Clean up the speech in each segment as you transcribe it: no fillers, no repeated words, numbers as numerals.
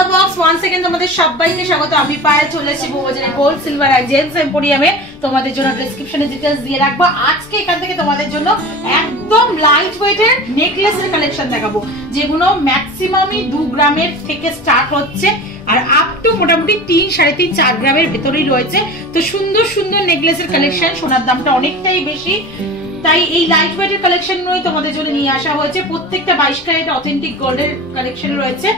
Hello box once second তোমাদের সবাইকে স্বাগত। আমি পায়ে চলে এসেছি বউবাজারে গোল্ড সিলভার আর জেমস এম্পোরিয়ামে। তোমাদের জন্য ডেসক্রিপশনে ডিটেইলস দিয়ে রাখবো। আজকে এখান থেকে তোমাদের জন্য একদম লাইট ওয়েটের নেকলেসের কালেকশন দেখাবো, যেগুলো ম্যাক্সিমামই 2 গ্রামের থেকে স্টার্ট হচ্ছে আর আপ টু মোটামুটি 3, 3.5, 4 গ্রামের ভেতরেই রয়েছে। তো সুন্দর সুন্দর নেকলেসের কালেকশন, সোনার দামটা অনেকটাই বেশি, তাই এই লাইট ওয়েটের কালেকশন নয় তোমাদের জন্য নিয়ে আসা হয়েছে। প্রত্যেকটা 22 ক্যারেট অথেন্টিক গোল্ডের কালেকশন রয়েছে।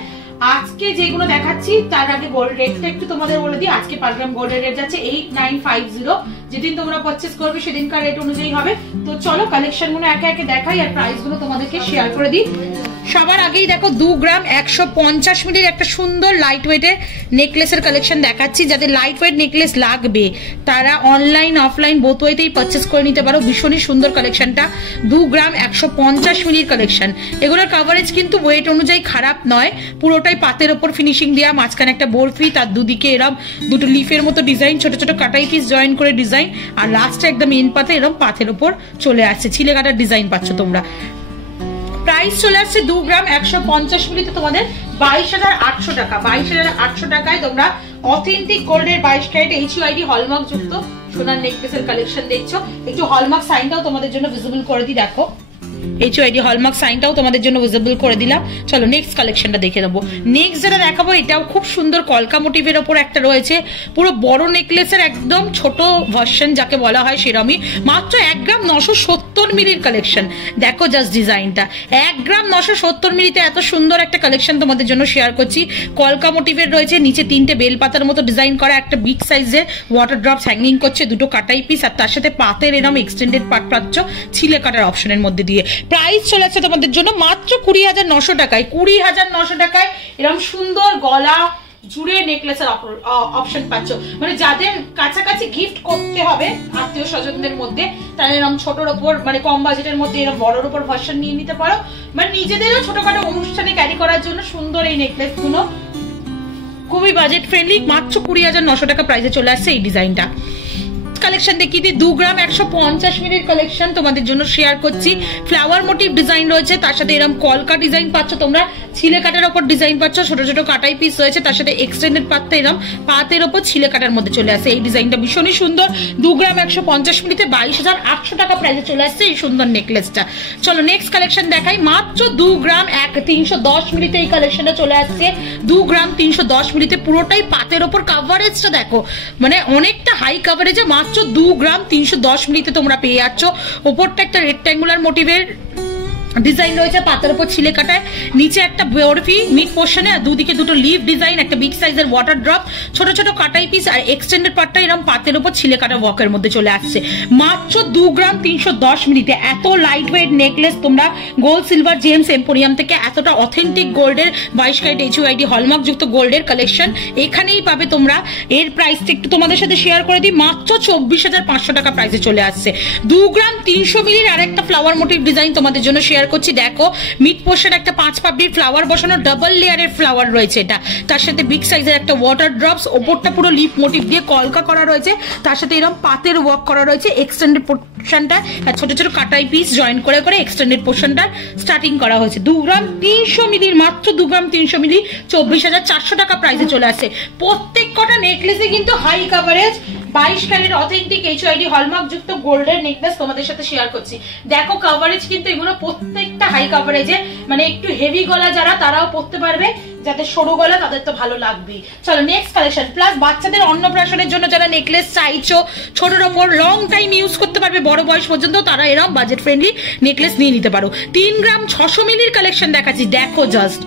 আজকে যেগুলো দেখাচ্ছি তার আগে গোল্ড রেটটা একটু তোমাদের বলে দিই। আজকে পার গ্রাম গোল্ডের রেট যাচ্ছে 8950। যেদিন তোমরা পারচেজ করবে সেদিনকার রেট অনুযায়ী হবে। তো চলো কালেকশনগুলো একে একে দেখাই আর প্রাইসগুলো তোমাদেরকে শেয়ার করে দিই। সবার আগেই দেখো 2 গ্রাম 150 মিলির একটা সুন্দর লাইট ওয়েটের নেকলেসের কালেকশন দেখাচ্ছি। যাদের লাইট ওয়েট নেকলেস লাগবে তারা অনলাইন অফলাইন বোথ ওয়েতেই পারচেজ করে নিতে পারো। ভীষণই সুন্দর কালেকশনটা, 2 গ্রাম 150 মিলির কালেকশন। এগুলোর কাভারেজ কিন্তু ওয়েট অনুযায়ী খারাপ নয়, পুরোটাই পাতের ওপর ফিনিশিং দেওয়া, মাঝখানে একটা বরফি, তার দুদিকে এরম দুটো লিফের মতো ডিজাইন, ছোট ছোট কাটাই পিস জয়েন করে ডিজাইন, আর লাস্টে একদম মেন পাতে এরকম পাথের ওপর চলে আসছে, ছিলে কাটার ডিজাইন পাচ্ছ তোমরা। প্রাইস চলে আসছে 2 গ্রাম 150 মিলিতে তোমাদের 22,800 টাকা। 22,800 টাকায় তোমরা অথেন্টিক গোল্ডের 22 ক্যারেট HUID হলমার্ক যুক্ত সোনার নেকলেসের কালেকশন দেখছো। একটু হলমার্ক সাইনটাও তোমাদের জন্য ভিজিবল করে দিই, দেখো HUID হলমার্ক সাইনটাও তোমাদের জন্য ভিজিবল করে দিলাম। চলো নেক্সট কালেকশনটা দেখে নেবো। নেক্সট যেটা দেখাবো এটাও খুব সুন্দর কলকা মোটিভের ওপর একটা রয়েছে, পুরো বড় নেকলেসের একদম ছোট ভার্সন যাকে বলা হয় সেরমই, মাত্র 1 গ্রাম 970 মিলির কালেকশন। দেখো জাস্ট ডিজাইনটা, 1 গ্রাম 970 মিলিতে এত সুন্দর একটা কালেকশন তোমাদের জন্য শেয়ার করছি। কলকা মোটিভের রয়েছে, নিচে 3টে বেলপাতার মতো ডিজাইন করা, একটা বিগ সাইজের ওয়াটার ড্রপস হ্যাঙ্গিং করছে, দুটো কাটাই পিস, আর তার সাথে পাতের এরম এক্সটেন্ডেড পার্ট পাচ্ছ ছিলে কাটার অপশনের মধ্যে দিয়ে। প্রাইস চলে আসছে তোমাদের জন্য মাত্র 20,900 টাকায়। 20,900 টাকায় এরকম সুন্দর গলা জুড়ে নেকলেসের অপশন পাচ্ছ। মানে যাদের কাছাকাছি গিফট করতে হবে আত্মীয় স্বজনদের মধ্যে, তারা এরকম ছোটর ওপর মানে কম বাজেটের মধ্যে এরকম বড়র ওপর ভার্সন নিয়ে নিতে পারো। মানে নিজেদেরও ছোটখাটো অনুষ্ঠানে ক্যারি করার জন্য সুন্দর এই নেকলেস গুলো, খুবই বাজেট ফ্রেন্ডলি। মাত্র 20,900 টাকা প্রাইসে চলে আসছে এই ডিজাইনটা। কালেকশন দেখিয়ে দিই, 2 গ্রাম 150 মিলির কালেকশন তোমাদের জন্য শেয়ার করছি। ফ্লাওয়ার মোটিভ ডিজাইন রয়েছে, তার সাথে এরকম কলকা ডিজাইন পাচ্ছ তোমরা, ছিলে কাটার ওপর ডিজাইন পাচ্ছ, ছোট ছোট কাটাই পিস রয়েছে, তার সাথে এক্সটেন্ডেড পাতটা এরকম পাতের ওপর ছিলে কাটার মধ্যে চলে আসে। এই ডিজাইনটা ভীষণই সুন্দর। 2 গ্রাম 150 মিলিতে 22,800 টাকা প্রাইসে চলে আসছে এই সুন্দর নেকলেসটা। চলো নেক্সট কালেকশন দেখাই। মাত্র 2 গ্রাম 310 মিলিতে এই কালেকশনটা চলে আসছে। 2 গ্রাম 310 মিলিতে পুরোটাই পাতের ওপর, কাভারেজটা দেখো মানে অনেকটা হাই কাভারেজে। মাত্র 2 গ্রাম 310 মিলিতে তোমরা পেয়ে যাচ্ছ। ওপরটা একটা রেক্ট্যাঙ্গুলার মোটিভের ডিজাইন রয়েছে, পাতার উপর ছিলে কাটায়, নিচে একটা বরফি মিড পোর্শনে, আর দুদিকে দুটো লিভ ডিজাইন, একটা বিগ সাইজের ওয়াটার ড্রপ, ছোট ছোট কাটাই পিস, আর এক্সটেন্ডেড পার্টটা এরকম পাতের উপর ছিলে কাটা ওয়ার্কের মধ্যে চলে আসছে। মাত্র 2 গ্রাম 310 মিলিতে এত লাইট ওয়েট নেকলেস তোমরা গোল্ড সিলভার জেমস এম্পোরিয়াম থেকে এতটা অথেন্টিক গোল্ডের 22 ক্যারেট HUID হলমার্ক যুক্ত গোল্ডের কালেকশন এখানেই পাবে তোমরা। এর প্রাইসটা একটু তোমাদের সাথে শেয়ার করে দিই, মাত্র 24,500 টাকা প্রাইসে চলে আসছে। 2 গ্রাম 300 মিলির আর একটা ফ্লাওয়ার মোটিভ ডিজাইন তোমাদের জন্য শেয়ার করছি। দেখো মিড পোর্শন একটা 5 পাপড়ির ফ্লাওয়ার বসানো, ডাবল লেয়ারের ফ্লাওয়ার রয়েছে এটা, তার সাথে বিগ সাইজের একটা ওয়াটার ড্রপস, ওপরটা পুরো লিফ মোটিভ দিয়ে কলকা করা রয়েছে, তার সাথে এরকম পাতের ওয়ার্ক করা রয়েছে। এক্সটেন্ডেড পোর্শনটা ছোট ছোট কাটাই পিস জয়েন করে করে এক্সটেন্ডেড পোর্শনটা স্টার্টিং করা হয়েছে। 2 গ্রাম 300 মিলির, মাত্র 2 গ্রাম 300 মিলি 24,400 টাকা প্রাইসে চলে আসে। প্রত্যেক কটা নেকলেসে কিন্তু high coverage 22 carat authentic HUID hallmark যুক্ত গোল্ডের নেকলেস তোমাদের সাথে শেয়ার করছি। দেখো কাভারেজ কিন্তু এগুলো প্রত্যেকটা হাই কাভারেজে, মানে একটু হেভি গলা যারা তারাও পরতে পারবে, যাদের সরু গলা তাদের তো ভালো লাগবেই। চলো নেক্সট কালেকশন। প্লাস বাচ্চাদের অন্নপ্রাশনের জন্য যারা নেকলেস চাইছো ছোটর ওপর লং টাইম ইউজ করতে পারবে বড় বয়স পর্যন্ত, তারা এরকম বাজেট ফ্রেন্ডলি নেকলেস নিয়ে নিতে পারো। 3 গ্রাম 600 মিলির কালেকশন দেখাচ্ছি, দেখো জাস্ট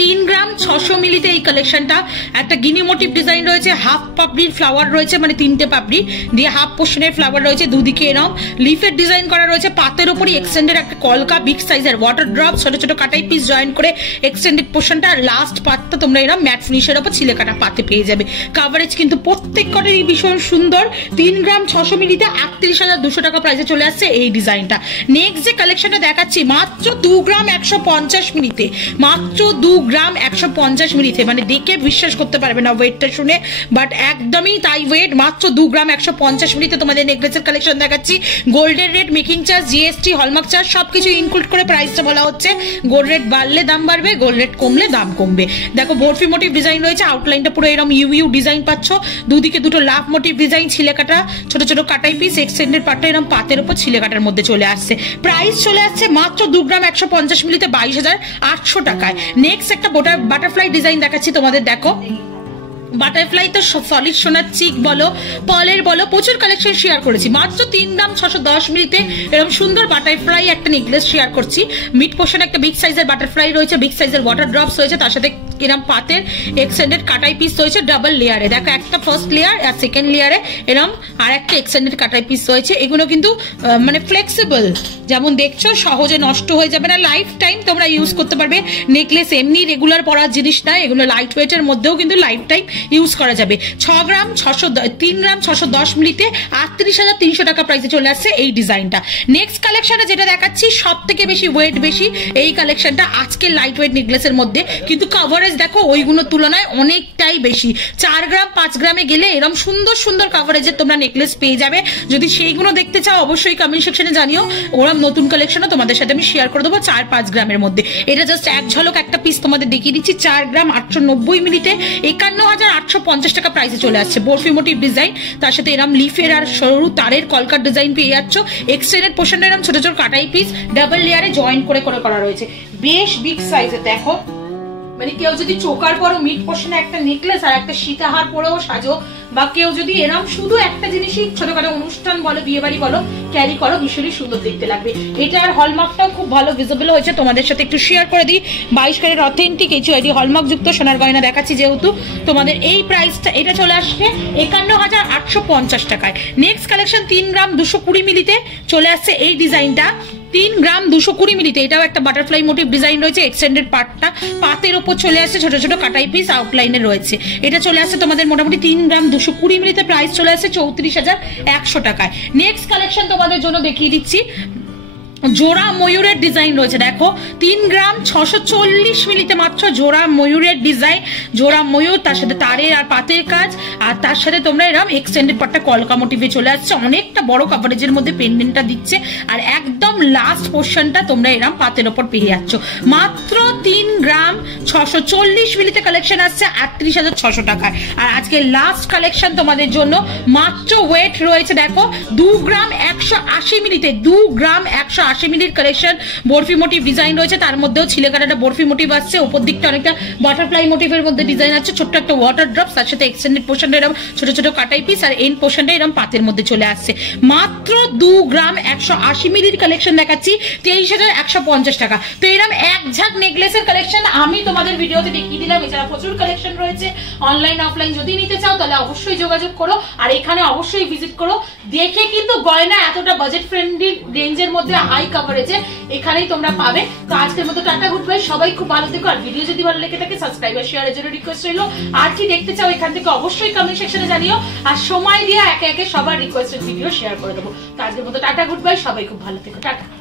3 গ্রাম 600 মিলিতে এই কালেকশনটা। একটা গিনি মোটিভ ডিজাইন রয়েছে, হাফ পাপড়ির ফ্লাওয়ার রয়েছে, মানে 3টে পাপড়ি দিয়ে হাফ পোর্শনের ফ্লাওয়ার রয়েছে, দুদিকে এরকম লিফের ডিজাইন করা রয়েছে, পাতের উপরই এক্সটেন্ডেড একটা কলকা বিগ সাইজের ওয়াটার ড্রপ, ছোট ছোট কাটাই পিস জয়েন করে এক্সটেন্ডেড পোর্শনটা, আর লাস্ট পার্টটা তোমরা এরকম ম্যাট ফিনিশের উপর ছিলে কাটা পাতে পেয়ে যাবে। কাভারেজ কিন্তু প্রত্যেক কটারই ভীষণ সুন্দর। 3 গ্রাম 600 মিলিতে 38,200 টাকা প্রাইসে চলে আসছে এই ডিজাইনটা। নেক্সট যে কালেকশনটা দেখাচ্ছি মাত্র 2 গ্রাম 150 মিলিতে, মাত্র 2 গ্রাম 150 মিলিতে, মানে দেখে বিশ্বাস করতে পারবে না ওয়েটটা শুনে, বাট একদমই তাই ওয়েট। মাত্র 2 গ্রাম 150 মিলিতে তোমাদের নেকলেসের কালেকশন দেখাচ্ছি। গোল্ডের rate, making charge, GST, hallmark charge সবকিছু ইনক্লুড করে প্রাইসটা বলা হচ্ছে। গোল্ড রেট বাড়লে দাম বাড়বে, গোল্ড রেট কমলে দাম কমবে। দেখো বরফি মোটিভ ডিজাইন রয়েছে, আউটলাইনটা পুরো এরকম ইউ ডিজাইন পাচ্ছ, দুদিকে দুটো লাভ মোটিভ ডিজাইন, ছিলে কাটা ছোট ছোট কাটাই পিস, এক্সটেন্ডেড পাটটা এরকম পাতের উপর ছিলে কাটার মধ্যে চলে আসছে। প্রাইস চলে আসছে মাত্র 2 গ্রাম 150 মিলিতে 22,800 টাকায়। নেক্সট একটা বাটারফ্লাই ডিজাইন দেখাচ্ছি তোমাদের। দেখো বাটারফ্লাই তো সলিড সোনার চিক বলো, পলের বলো, প্রচুর কালেকশন শেয়ার করেছি। মাত্র 3 গ্রাম 610 মিলিতে এরকম সুন্দর বাটারফ্লাই একটা নেকলেস শেয়ার করছি। মিড পোর্শনে একটা বিগ সাইজের বাটারফ্লাই রয়েছে, বিগ সাইজের ওয়াটার ড্রপস রয়েছে, তার সাথে এরকম পাতের এক্সটেন্ডেড কাটাই পিস রয়েছে ডাবল লেয়ারে। দেখো একটা ফার্স্ট লেয়ার আর সেকেন্ড লেয়ারে এরকম আর একটা এক্সটেন্ডেড কাটাই পিস রয়েছে। এগুলো কিন্তু মানে ফ্লেক্সিবল, যেমন দেখছো সহজে নষ্ট হয়ে যাবে না, লাইফ টাইম তোমরা ইউজ করতে পারবে। নেকলেস এমনি রেগুলার পরার জিনিস না, এগুলো লাইট ওয়েটের মধ্যেও কিন্তু লাইফ টাইম ইউজ করা যাবে। 3 গ্রাম 610 মিলিতে 38,300 টাকা প্রাইসে চলে আসছে এই ডিজাইনটা। নেক্সট কালেকশনে যেটা দেখাচ্ছি সব থেকে বেশি ওয়েট বেশি এই কালেকশনটা আজকে লাইট ওয়েট নেকলেসের মধ্যে, কিন্তু কভারেজ দেখো ওইগুলোর তুলনায় অনেকটাই বেশি। 4 গ্রাম 5 গ্রামে গেলে এরকম সুন্দর সুন্দর কভারেজের তোমরা নেকলেস পেয়ে যাবে। যদি সেইগুলো দেখতে চাও অবশ্যই কমেন্ট সেকশনে জানিও, ওরকম নতুন কালেকশনও তোমাদের সাথে আমি শেয়ার করে দেবো 4-5 গ্রামের মধ্যে। এটা জাস্ট এক ঝলক একটা পিস তোমাদের দেখিয়ে দিচ্ছি। 4 গ্রাম 890 মিলিতে 51,850 টাকা প্রাইসে চলে আসছে। বরফি মোটিভ ডিজাইন, তার সাথে এরম লিফের আর সরু তারের কলকার ডিজাইন পেয়ে যাচ্ছ। এক্সটেন্ডেড পোর্শনে এরম ছোট ছোট কাটাই পিস ডাবল লেয়ারে জয়েন করে করা রয়েছে, বেশ বিগ সাইজে। দেখো মানে কেউ যদি চোকার পরও মিড পোর্শনে একটা নেকলেস আর একটা সীতাহার পরেও সাজো, বা কেউ যদি এরম শুধু একটা জিনিসই ছোটখাটো অনুষ্ঠান বলো, বিয়ে বাড়ি বলো, ক্যারি করো, ভীষণই সুন্দর দেখতে লাগবে। এটার হলমার্কটাও খুব ভালো ভিজিবল হয়েছে, তোমাদের সাথে একটু শেয়ার করে দিই। 22 ক্যারেট অথেন্টিক এইচইডি হলমার্ক যুক্ত সোনার গয়না দেখাচ্ছি যেহেতু তোমাদের। এই প্রাইসটা এটা চলে আসছে 51,850 টাকায়। নেক্সট কালেকশন 3 গ্রাম 220 মিলিতে চলে আসছে এই ডিজাইনটা। 3 গ্রাম 220 মিলিতে এটাও একটা বাটারফ্লাই মোটিভ ডিজাইন রয়েছে, এক্সটেন্ডেড পার্টটা পাতের ওপর চলে আসছে, ছোট ছোট কাটাই পিস আউটলাইনে রয়েছে। এটা চলে আসছে তোমাদের মোটামুটি 3 গ্রাম 220 মিলিতে, প্রাইস চলে আসছে 34,100 টাকায়। নেক্সট কালেকশন তোমাদের জন্য দেখিয়ে দিচ্ছি, জোড়া ময়ূরের ডিজাইন রয়েছে। দেখো 3 গ্রাম 640 মিলিতে মাত্র জোড়া ময়ূরের ডিজাইন, জোড়া ময়ূর, তার সাথে তারের আর পাতের কাজ, আর তার সাথে তোমরা এরকম এক্সটেন্ডেড পার্টটা কলকা মোটিভে চলে আসছে। অনেকটা বড় কভারেজের মধ্যে পেন্ডেন্টটা দিচ্ছে, আর একদম লাস্ট পোর্শনটা তোমরা এরকম পাতের ওপর পেয়ে যাচ্ছ। মাত্র 3 গ্রাম 640 মিলিতে কালেকশন আসছে 38,600 টাকায়। আর আজকে লাস্ট কালেকশন তোমাদের জন্য মাত্র ওয়েট রয়েছে দেখো 2 গ্রাম 180 মিলিতে, 2 গ্রাম 180 মিলির কালেকশন। বরফি মোটিভ ডিজাইন রয়েছে, তার মধ্যেও ছিলে কাটাটা বরফি মোটিভ আসছে, উপর দিকটা অনেকটা বাটারফ্লাই মোটিভের মধ্যে ডিজাইন আছে, ছোট্ট একটা ওয়াটার ড্রপস, তার সাথে এক্সটেন্ডেড পোর্শনটা এরকম ছোট ছোট কাটাই পিস, আর এন্ড পোর্শনটা এরকম পাতের মধ্যে চলে আসছে। মাত্র 2 গ্রাম 180 মিলির কালেকশন দেখাচ্ছি 23,150 টাকা। তো এরকম এক ঝাঁক নেকলেসের কালেকশন আমি তোমাদের ভিডিওতে দেখিয়ে দিলাম। এছাড়া প্রচুর কালেকশন রয়েছে অনলাইন অফলাইন, যদি নিতে চাও তাহলে অবশ্যই যোগাযোগ করো, আর এখানে অবশ্যই ভিজিট করো। দেখে কিন্তু গয়না এতটা বাজেট ফ্রেন্ডলি রেঞ্জের মধ্যে হাই কভারেজে এখানেই তোমরা পাবে। তো আজকের মতো টাটা, গুড বাই, সবাই খুব ভালো থেকো। আর ভিডিও যদি ভালো লেগে থাকে সাবস্ক্রাইব আর শেয়ারের জন্য রিকোয়েস্ট রইলো। আর কি দেখতে চাও এখান থেকে অবশ্যই কমেন্ট সেকশনে জানিও, আর সময় দিয়ে একে একে সবার রিকোয়েস্টেড ভিডিও শেয়ার করে দেবো। তো আজকের মতো টাটা, গুড বাই, সবাই খুব ভালো থেকো, টাটা।